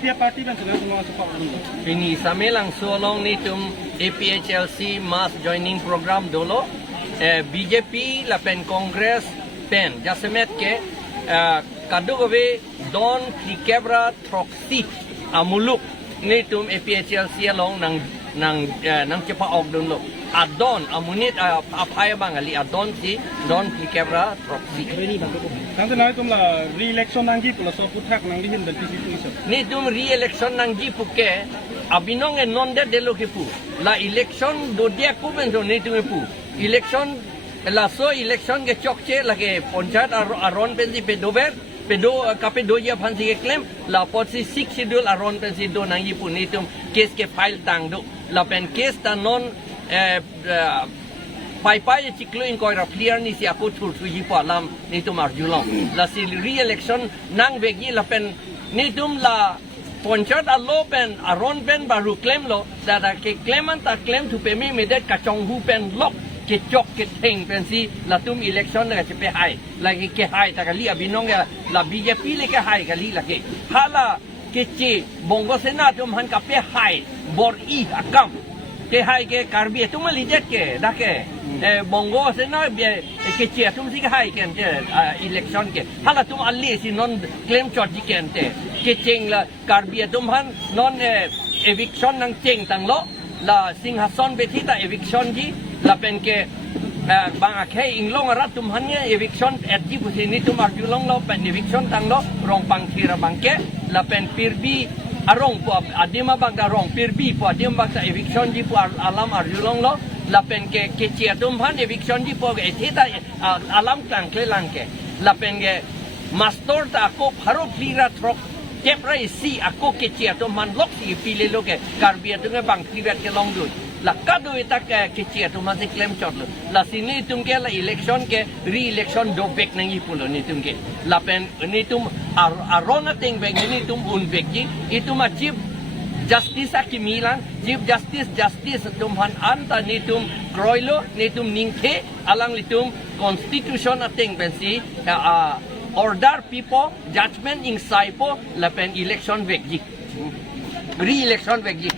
tiap parti kan sedang semua support. Ini Same-Langso long ni tum APHLC mass joining program dulu. BJP lapen Kongres pen jasemet ke kadugawe don klikebra troksi amuluk ni tum APHLC long nang cepa og dulu. Adon amunit apaya bangali adon si don klikebra troksi. Nanti nanti tu lah re-election nanti pula so putak nanti hin dan TISSO itu. Ni tum re-election nanti puke abinong non de delo kepu. La election do dia ku benzo ni tum pu. Election la so election ke chokche lage ponchat aron pensi pedover pedo kape do ya phansi ke claim la potsi 6 schedule aron pensi do nangi pu ni tum case ke file tang do la pen case ta non pai ciklo in koi clear ni si aku thur ji pa lam ni tum arjulong la si re-election nang begi la pen ni tum la ponchat allo pen aron pen baru claim lo da ke claimant ta claim to pay me medet kachong hu pen lock ke chok ke theng pen si la tum election na che pe hai lagi ke hai ta kali abinong ya la BJP le ke hai kali la ke hala ke che bongo sena tum han ka pe hai bor I akam ke hai ke karbi tum lijet ke da ke bongo sena ke che tum si ke hai ken je election ke hala tum alli si non claim chot ji ken te ke cheng la karbi tum han non eviction nang cheng tang lo la singhason betita eviction ji la pen ke bang akhe inglong arat tum hanya eviction at ji pusi ni tum arjulong lo pen eviction tang lo rong pang thira bangke la pen pirbi arong po adima bang da rong pirbi po adim bang sa eviction ji po alam arjulong lo la pen ke chia tum han eviction ji po ke thita alam tang kle lang ke la pen ke master ta ko pharo plira throk keprai si ako ke chia tum han lok si pile lo ke karbia tum bang privat ke long du la kadu ita ke chia tum se claim chot lo la sini tum ke la election ke re-election do bek nang ipulo ni tum ke la pen ni tum arona ting bek ni tum un bek ji itu ma chief justice akimilan chief justice tum han anta ni tum kroilo ni tum ningke alang ni tum constitution ating ben si order people judgment in saipo la pen election bek ji re-election bek ji